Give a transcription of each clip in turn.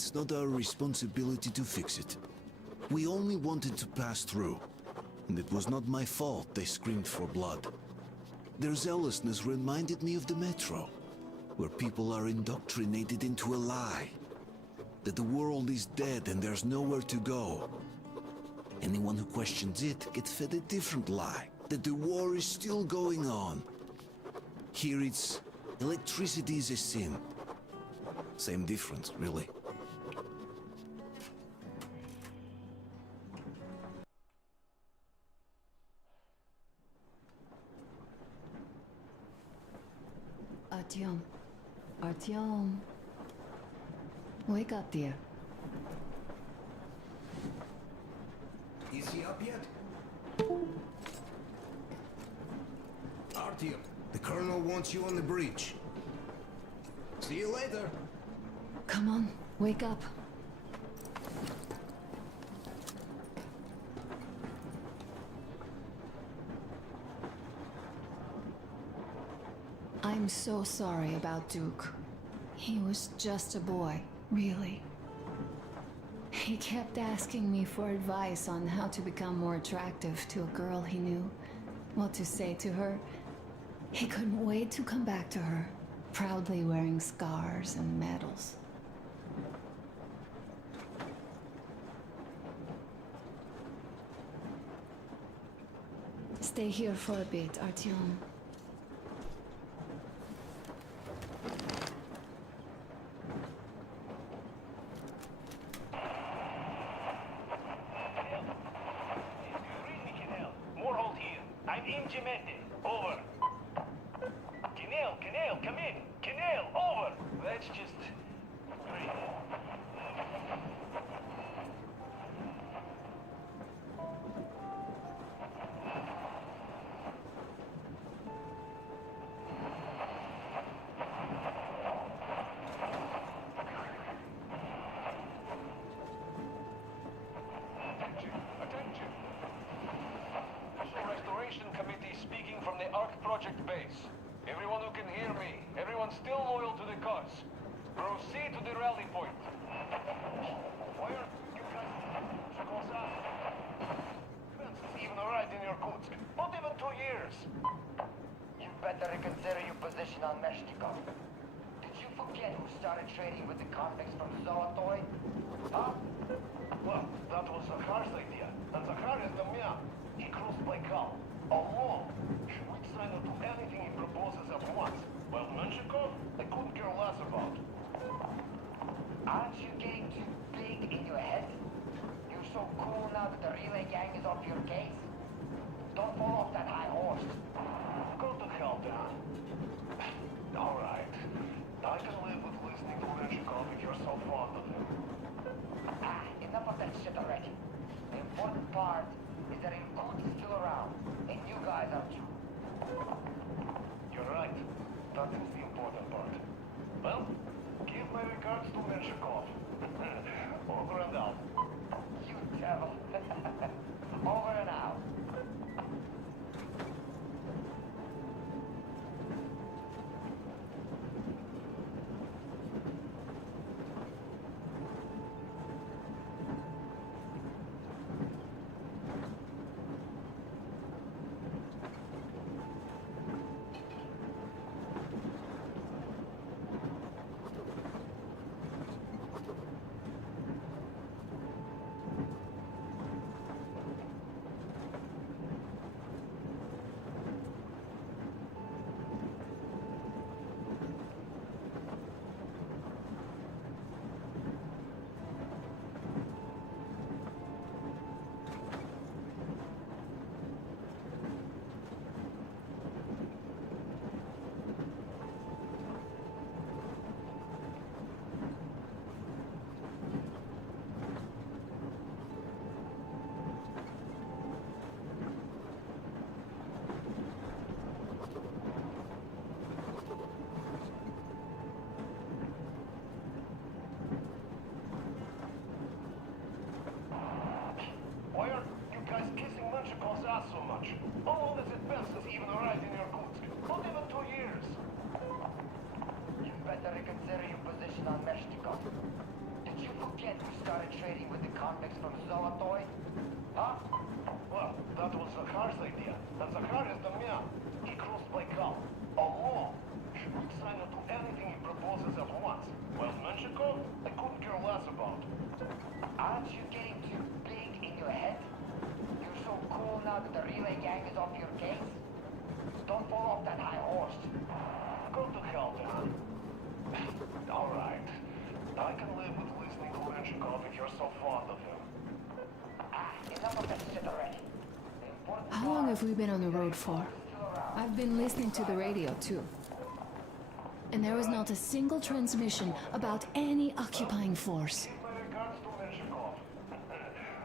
it's not our responsibility to fix it. We only wanted to pass through, and it was not my fault they screamed for blood. Their zealousness reminded me of the Metro, where people are indoctrinated into a lie. That the world is dead and there's nowhere to go. Anyone who questions it gets fed a different lie, that the war is still going on. Here it's electricity is a sin. Same difference, really. Artyom. Artyom. Wake up, dear. Is he up yet? Artyom, the Colonel wants you on the breach. See you later. Come on, wake up. I'm so sorry about Duke. He was just a boy, really. He kept asking me for advice on how to become more attractive to a girl he knew, what to say to her. He couldn't wait to come back to her, proudly wearing scars and medals. Stay here for a bit, Artyom. Project base. Everyone who can hear me, everyone still loyal to the cause. Proceed to the rally point. Why are you guys fences even right in your Kutsk? Not even 2 years. You better reconsider your position on Meshnikov. Did you forget who started trading with the convicts from Zolotoy? Huh? Well, that was Zakhar's idea. And Zakhar is the man. He crossed Baikal. Alone. We'd sign up to anything he proposes at once. Well, Menshikov, I couldn't care less about. Aren't you getting too big in your head? You're so cool now that the relay gang is off your case? Don't fall off that high horse. Go to hell, Dan. Alright. I can live with listening to Menshikov if you're so fond of him. Enough of that shit already. The important part is that Irkut is still around, and you guys are too. You're right. That is the important part. Well, give my regards to Menshikov. Over and out. You devil. Over and out. convicts from Zolotoy? Huh? Well, that was Zakhar's idea. And Zakhar is the man. He crossed Baikal. Alone. Shvitsina will do anything he proposes at once. While Menshikov, I couldn't care less about. Aren't you getting too big in your head? You're so cool now that the relay gang is off your case? Don't fall off that high horse. Go to hell, then. All right. I can live with listening to Menshikov if you're so fond of him. Enough of that shit already. The important How long have we been on the road for? I've been listening to the radio too. And there was not a single transmission about any occupying force. My regards to Menshikov.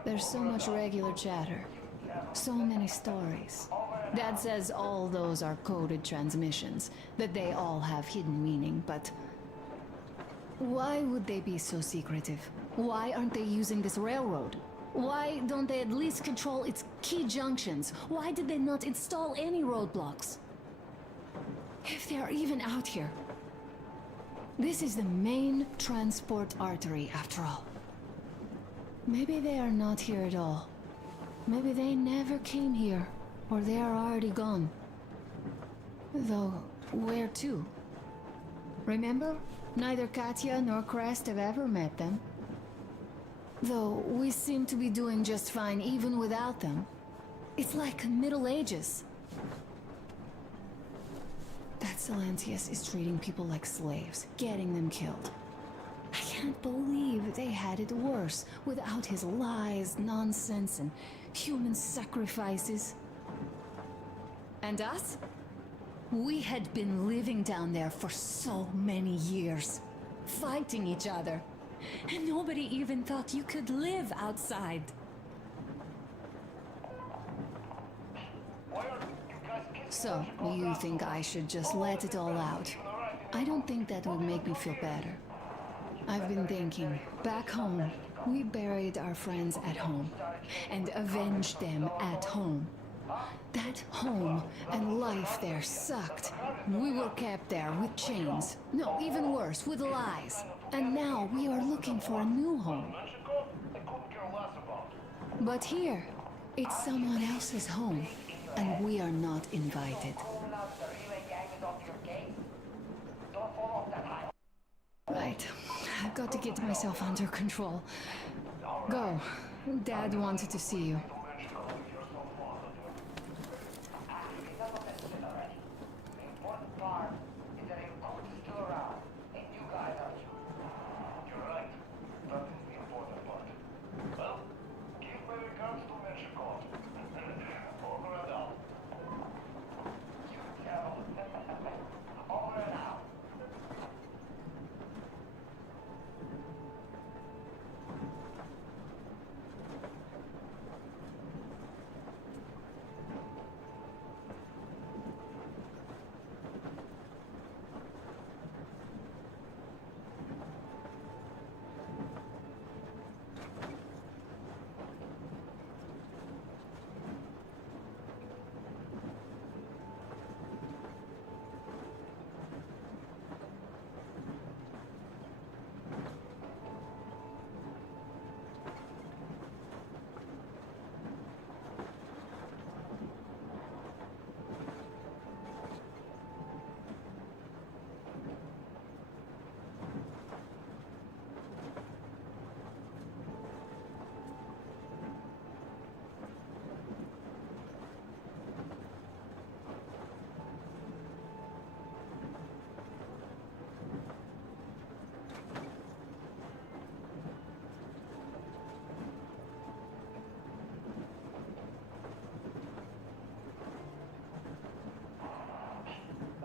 There's so much regular chatter. So many stories. Dad says all those are coded transmissions, that they all have hidden meaning, but why would they be so secretive? Why aren't they using this railroad? Why don't they at least control its key junctions? Why did they not install any roadblocks? If they are even out here. This is the main transport artery, after all. Maybe they are not here at all. Maybe they never came here, or they are already gone. Though, where to? Remember? Neither Katya nor Crest have ever met them. Though, we seem to be doing just fine even without them. It's like Middle Ages. That Silencius is treating people like slaves, getting them killed. I can't believe they had it worse without his lies, nonsense, and human sacrifices. And us? We had been living down there for so many years, fighting each other. And nobody even thought you could live outside. Why are you guys kissing So, you think I should just let it all out? I don't think that would make me feel better. I've been thinking, back home, we buried our friends at home and avenged them at home. That home and life there sucked. We were kept there with chains. No, even worse, with lies. And now we are looking for a new home. Menshikov? I couldn't care less about. But here, it's someone else's home, and we are not invited. cool now that the relay gang is off your case? Don't fall off that high. Right, I've got to get myself under control. Go. Dad wanted to see you. Enough of that shit already. The important part is that Irkut is still around, and you guys are too. You're right. That is the important part. Well, give my regards to Menshikov. Over and out. You tell. Over and out.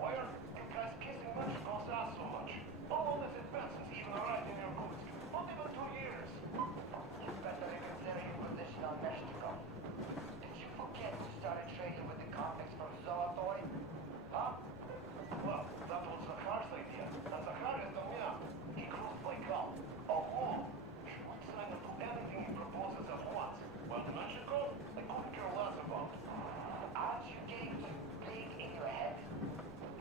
Why are you guys kissing Menshikov's ass so much? How long has it been since he even arrived in Irkutsk? Not even 2 years. You better reconsider your position on Meshtikov. Did you forget you started trading with the convicts from Zolotoy? Huh? Well, that was Zakhar's idea. And Zakhar is the man. He crossed Baikal. Alone. Shvitsina will do anything he proposes at once. While Menshikov, I couldn't care less about. Aren't you getting too big in your head?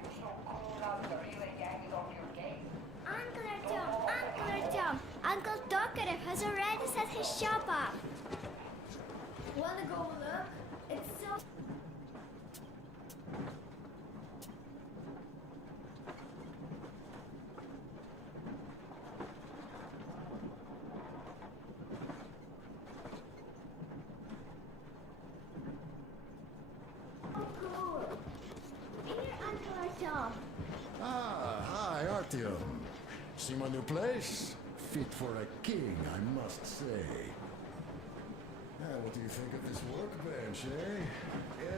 You're so cool now that the relay gang is off your case? Uncle Artyom, Uncle Artyom, Uncle Tokarev has already set his shop up. Wanna go look? It's so... Oh, cool. Here, Uncle Artyom. Ah, hi, Artyom. See my new place? Fit for a king, I must say. What do you think of this workbench, eh?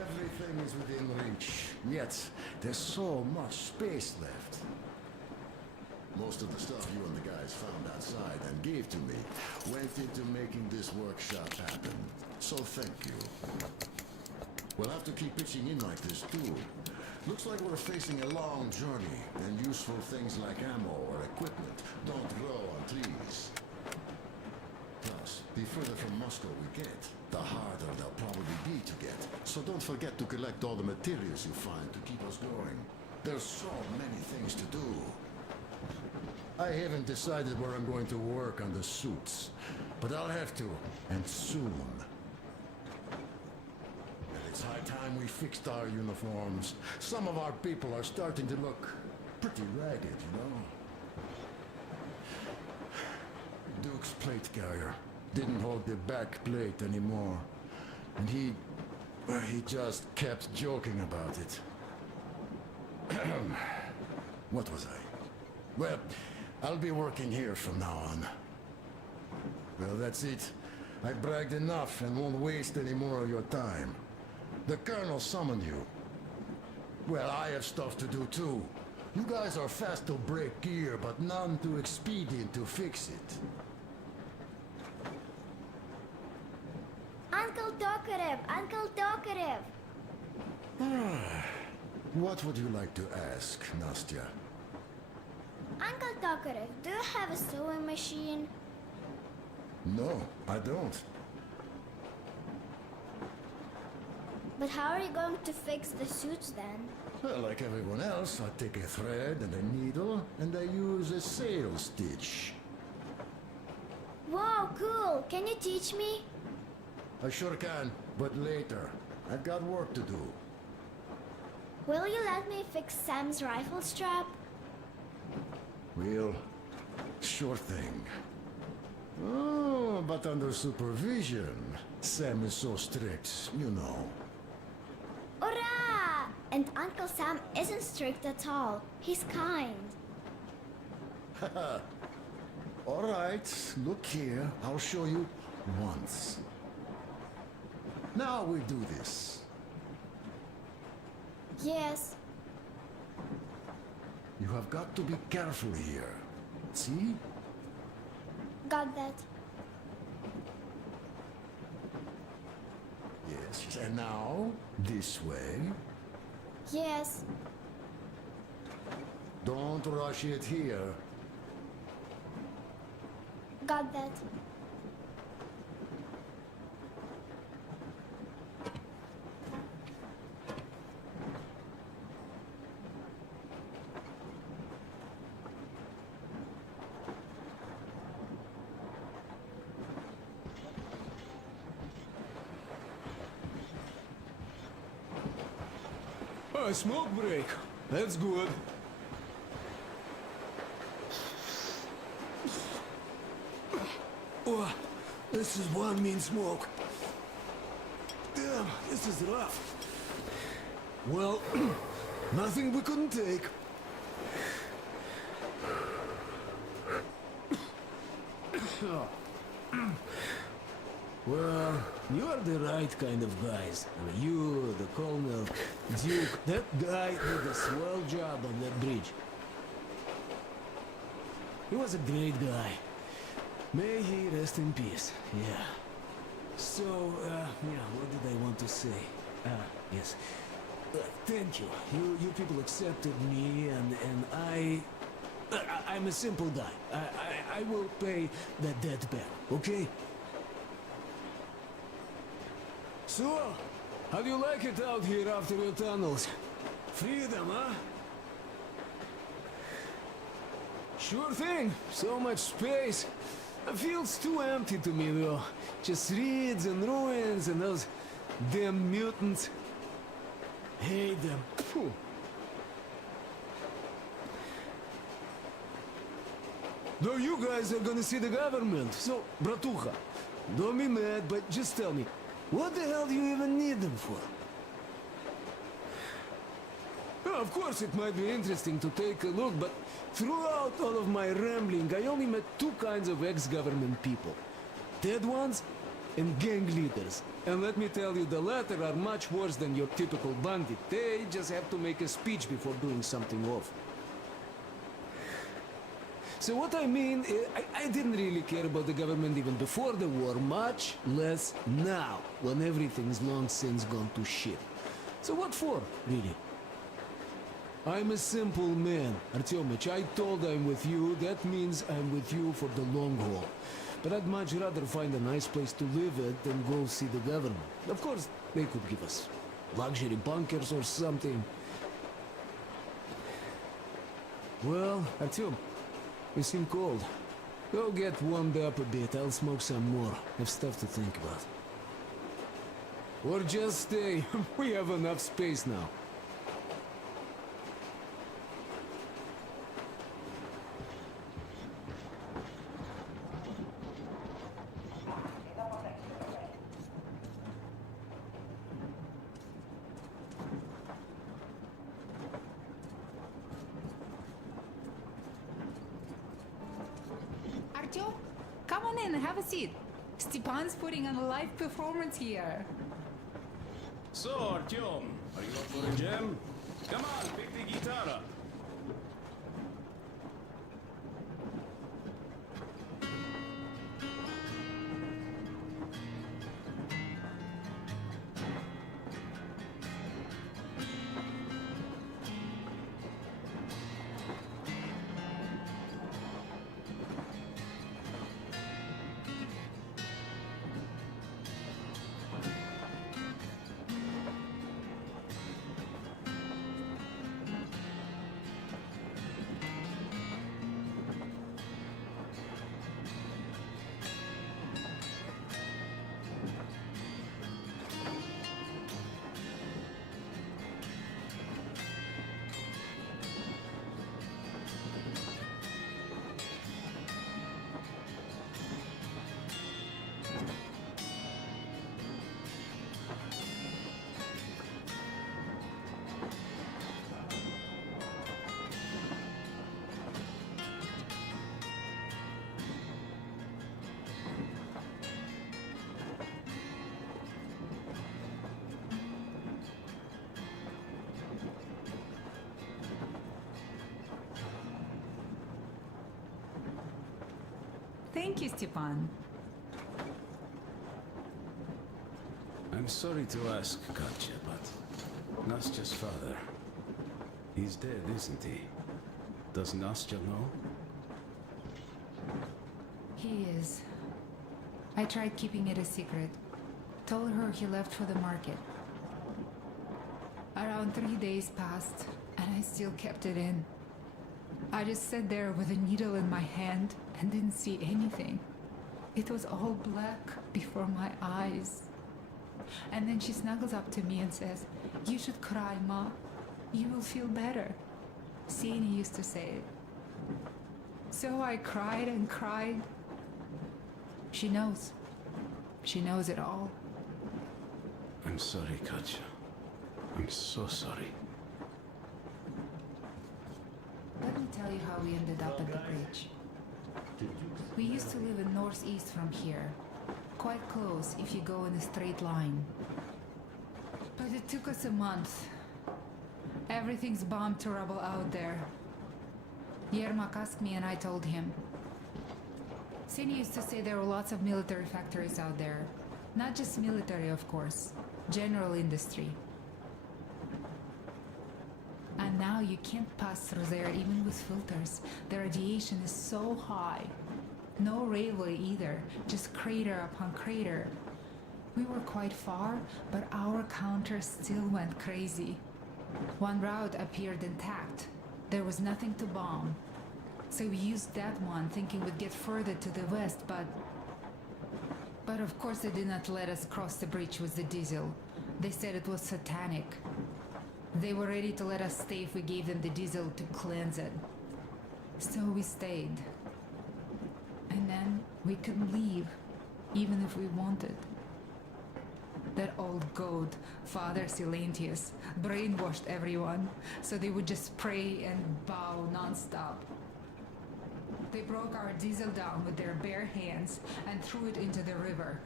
Everything is within reach, yet there's so much space left. Most of the stuff you and the guys found outside and gave to me went into making this workshop happen. So thank you. We'll have to keep pitching in like this too. Looks like we're facing a long journey, and useful things like ammo or equipment don't grow on trees. Plus, the further from Moscow we get, the harder they'll probably be to get. So don't forget to collect all the materials you find to keep us going. There's so many things to do. I haven't decided where I'm going to work on the suits, but I'll have to, and soon. It's high time we fixed our uniforms. Some of our people are starting to look pretty ragged, you know? Duke's plate carrier didn't hold the back plate anymore. And he just kept joking about it. What was I? Well, I'll be working here from now on. Well, that's it. I bragged enough and won't waste any more of your time. The Colonel summoned you. Well, I have stuff to do too. You guys are fast to break gear, but none too expedient to fix it. Uncle Tokarev! Uncle Tokarev! What would you like to ask, Nastya? Uncle Tokarev, do you have a sewing machine? No, I don't. But how are you going to fix the suits then? Well, like everyone else, I take a thread and a needle, and I use a sail stitch. Wow, cool! Can you teach me? I sure can, but later. I've got work to do. Will you let me fix Sam's rifle strap? Well, sure thing. Oh, but under supervision. Sam is so strict, you know. Hurrah! And Uncle Sam isn't strict at all. He's kind. All right, look here. I'll show you once. Now we do this. Yes. You have got to be careful here. See? Got that. Yes, and now, this way. Yes. Don't rush it here. Got that. A smoke break. That's good. Oh, this is one mean smoke. Damn, this is rough. Well, nothing we couldn't take. Well, you are the right kind of guys. I mean, you, the Colonel, Duke, that guy did a swell job on that bridge. He was a great guy. May he rest in peace, yeah. So, yeah, what did I want to say? Yes. Thank you. You people accepted me, and I'm a simple guy. I will pay that debt back, okay? So, how do you like it out here after your tunnels? Freedom, huh? Sure thing. So much space. It feels too empty to me, though. Just reeds and ruins and those damn mutants. Hate them. Phew. Though you guys are gonna see the government, so, bratucha, don't be mad, but just tell me, what the hell do you even need them for? Well, of course, it might be interesting to take a look, but throughout all of my rambling, I only met two kinds of ex-government people. Dead ones and gang leaders. And let me tell you, the latter are much worse than your typical bandit. They just have to make a speech before doing something awful. So what I mean, I didn't really care about the government even before the war, much less now, when everything's long since gone to shit. So what for, really? I'm a simple man, Artyomich. I told I'm with you, that means I'm with you for the long haul. But I'd much rather find a nice place to live at than go see the government. Of course, they could give us luxury bunkers or something. Well, Artyom, you seem cold. Go get warmed up a bit, I'll smoke some more. Have stuff to think about. Or just stay, we have enough space now. Artyom, come on in, have a seat. Stepan's putting on a live performance here. So, Artyom, are you up for a jam? Come on, pick the guitar up. Thank you, Stepan. I'm sorry to ask, Katya, but Nastya's father, he's dead, isn't he? Does Nastya know? He is. I tried keeping it a secret. Told her he left for the market. Around 3 days passed, and I still kept it in. I just sat there with a needle in my hand and didn't see anything. It was all black before my eyes. And then she snuggles up to me and says, "You should cry, Ma. You will feel better." Sieni used to say it. So I cried and cried. She knows. She knows it all. I'm sorry, Katya. I'm so sorry. Let me tell you how we ended up at the bridge. We used to live in northeast from here. Quite close if you go in a straight line. But it took us a month. Everything's bombed to rubble out there. Yermak asked me and I told him. Sieni used to say there were lots of military factories out there. Not just military, of course. General industry. And now you can't pass through there even with filters. The radiation is so high. No railway either, just crater upon crater. We were quite far, but our counter still went crazy. One route appeared intact. There was nothing to bomb. So we used that one, thinking we'd get further to the west, but of course they did not let us cross the bridge with the diesel. They said it was satanic. They were ready to let us stay if we gave them the diesel to cleanse it. So we stayed. And then we couldn't leave, even if we wanted. That old goat, Father Silentius, brainwashed everyone, so they would just pray and bow non-stop. They broke our diesel down with their bare hands and threw it into the river.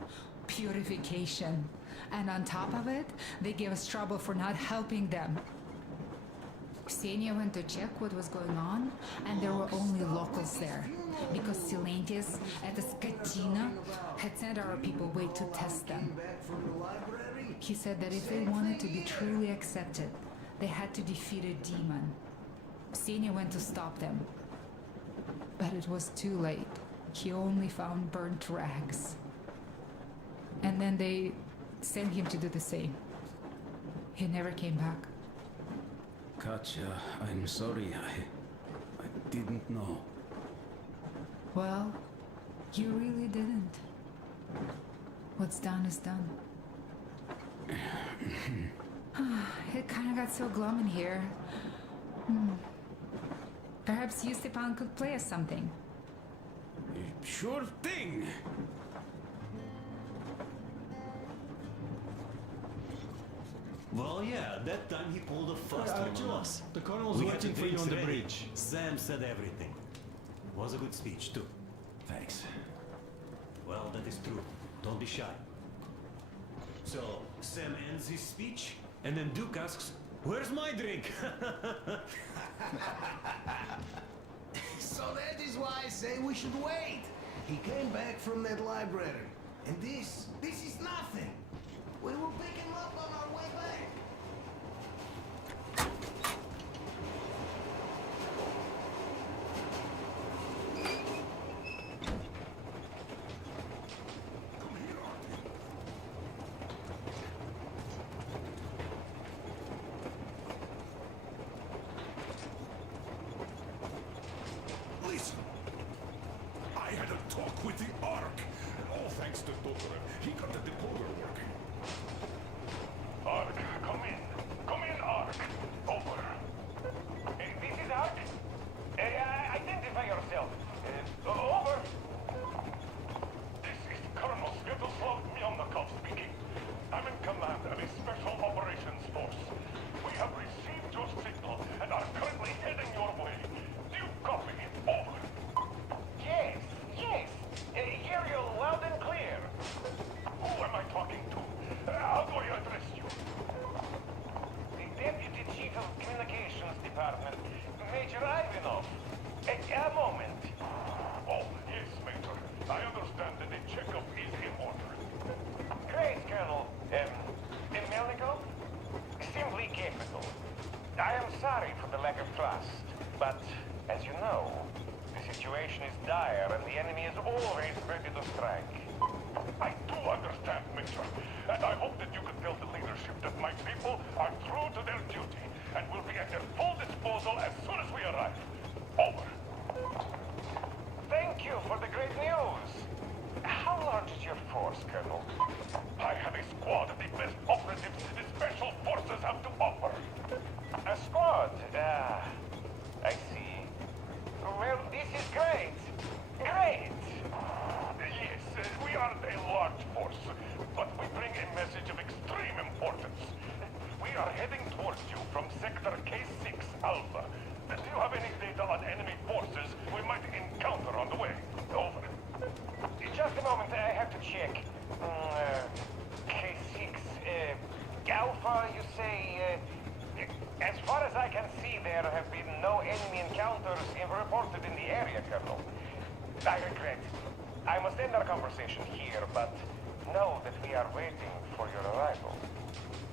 Purification. And on top of it, they gave us trouble for not helping them. Ksenia went to check what was going on, and there were only locals there, because Silentius at the Skatina had sent our people away to test them. He said that if they wanted to be truly accepted, they had to defeat a demon. Ksenia went to stop them. But it was too late. He only found burnt rags. And then they sent him to do the same. He never came back. Katja, I'm sorry. I didn't know. Well, you really didn't. What's done is done. It kind of got so glum in here. Perhaps you, Stepan, could play us something. Sure thing. Well, yeah, that time he pulled a fast one on Archibald, us. the colonel's We had waiting the for you drinks on the ready. bridge. Sam said everything. Was a good speech, too. Thanks. Well, that is true. Don't be shy. So, Sam ends his speech, and then Duke asks, "Where's my drink?" So that is why I say we should wait. He came back from that library. And this is nothing. We will pick him up on our way back. Listen, I had a talk with the Ark, and all thanks to Doktor. He got the decoder working. Ark, come in. Come in, Ark. Over. This is Ark. Identify yourself. Over. This is Colonel Sviatoslav Myelnikov speaking. I'm in command of a special operations force. We have received your signal and are currently heading your way. Do you copy? Over. Yes. Hear you loud and clear. Who am I talking to? How do I address you? The Deputy Chief of Communications Department, Major Ivanov. A moment. Oh, yes, Major. I understand that the checkup is in order. Great, Colonel. Melnikov? Simply capital. I am sorry for the lack of trust, but as you know, the situation is dire and the enemy is always ready to strike. I do understand, Major. And I hope that you can tell the leadership that my people are true to their duty and will be at their full disposal as soon as we arrive. Over. Thank you for the great news. How large is your force, Colonel? I have a squad of the best operatives the Special Forces have to offer. A squad? I see. Well, this is great. Great! Yes, we aren't a large force, but we bring a message of extreme importance. We are heading towards you from Sector K6 Alpha. Do you have any data on enemy forces we might encounter on the way? Over. Just a moment, I have to check. K6, Alpha, you say? As far as I can see, there have been no enemy encounters reported in the area, Colonel. I regret. I must end our conversation here, but know that we are waiting for your arrival.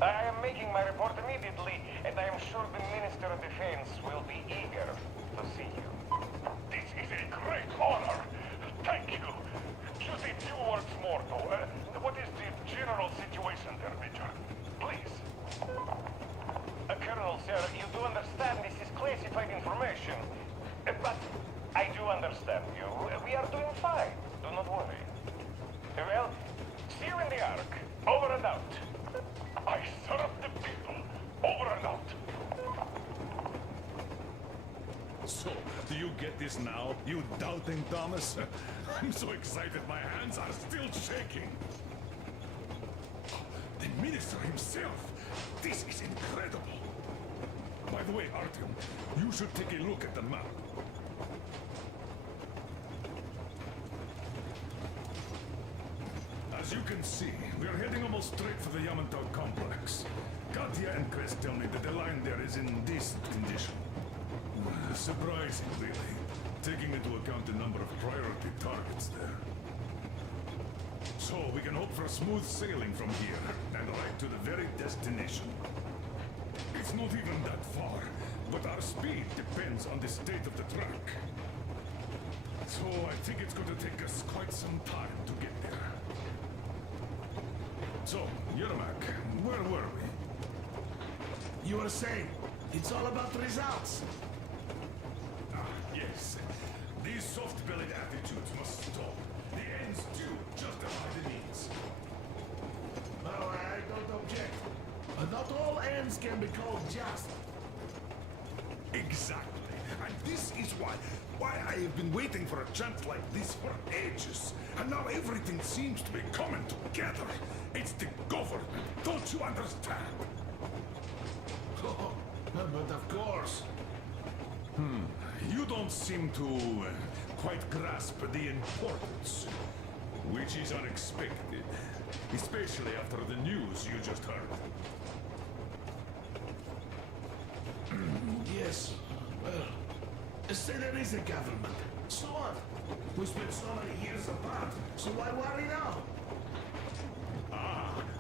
I am making my report immediately, and I am sure the Minister of Defense will be eager to see you. This is a great honor. Thank you. Just a few words more, though. What is the general situation there, Major? Please. Colonel, sir, you do understand this is classified information. But I face now, you doubting Thomas? I'm so excited my hands are still shaking. The minister himself! This is incredible! By the way, Artyom, you should take a look at the map. As you can see, we are heading almost straight for the Yamantau complex. Katya and Krest tell me that the line there is in decent condition. Surprising, really, taking into account the number of priority targets there. So we can hope for smooth sailing from here, and right to the very destination. It's not even that far, but our speed depends on the state of the track. So I think it's going to take us quite some time to get there. So, Yermak, where were we? You were saying, it's all about results. Ah, yes. These soft-bellied attitudes must stop. The ends do justify the means. No, I don't object. But not all ends can be called just. Exactly. And this is why I have been waiting for a chance like this for ages. And now everything seems to be coming together. It's the government. Don't you understand? Oh, but of course. You don't seem to quite grasp the importance, which is unexpected, especially after the news you just heard. Yes. Well, say there is a government. So what? We spent so many years apart, so why worry now?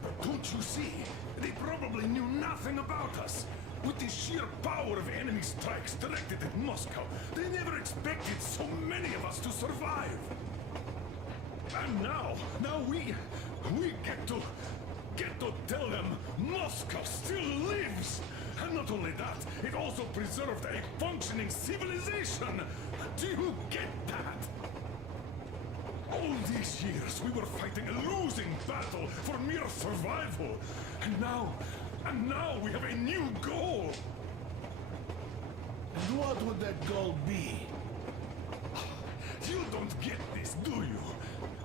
But don't you see? They probably knew nothing about us. With the sheer power of enemy strikes directed at Moscow, they never expected so many of us to survive. And now we get to tell them Moscow still lives. And not only that, it also preserved a functioning civilization. Do you get that? All these years, we were fighting a losing battle for mere survival. And now we have a new goal. And what would that goal be? You don't get this, do you?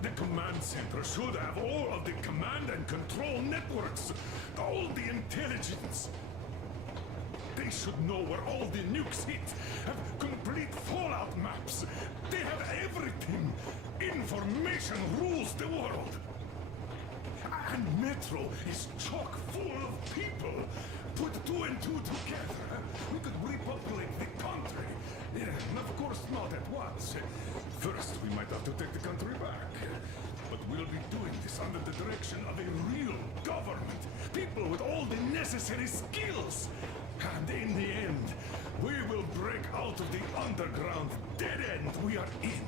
The command center should have all of the command and control networks, all the intelligence. They should know where all the nukes hit, have complete fallout maps. They have everything. Information rules the world. And Metro is chock full of people. Put two and two together, we could repopulate the country. Of course, not at once. First, we might have to take the country back. But we'll be doing this under the direction of a real government. People with all the necessary skills. And in the end, we will break out of the underground dead end we are in.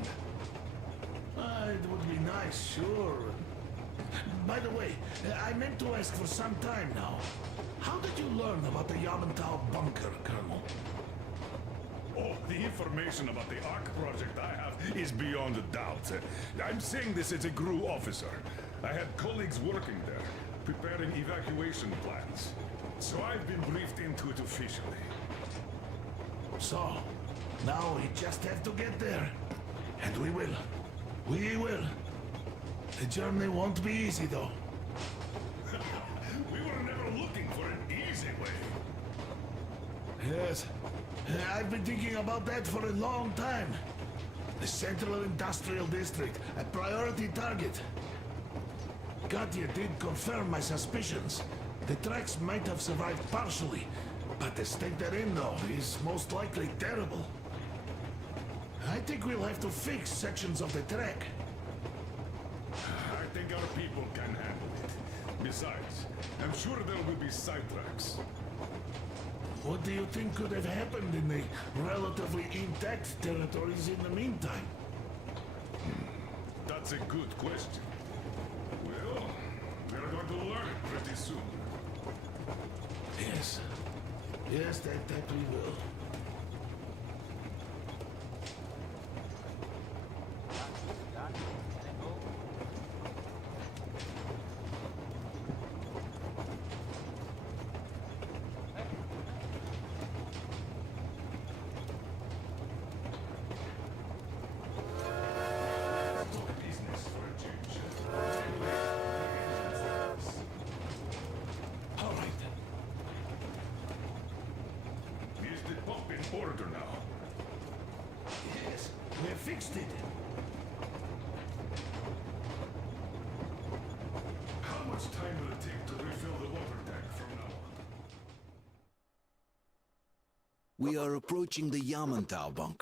It would be nice, sure. By the way, I meant to ask for some time now. How did you learn about the Yamantau bunker, Colonel? Oh, the information about the ARC project I have is beyond a doubt. I'm saying this as a GRU officer. I had colleagues working there, preparing evacuation plans. So I've been briefed into it officially. So, now we just have to get there. And we will. We will. The journey won't be easy, though. We were never looking for an easy way. Yes. I've been thinking about that for a long time. The Central Industrial District, a priority target. Katya did confirm my suspicions. The tracks might have survived partially, but the state they're in, though, is most likely terrible. I think we'll have to fix sections of the track. I think our people can handle it. Besides, I'm sure there will be sidetracks. What do you think could have happened in the relatively intact territories in the meantime? That's a good question. Well, we're going to learn pretty soon. Yes. Yes, that we will. order now. Yes, we have fixed it. How much time will it take to refill the water tank from now on? We are approaching the Yamantau bunker.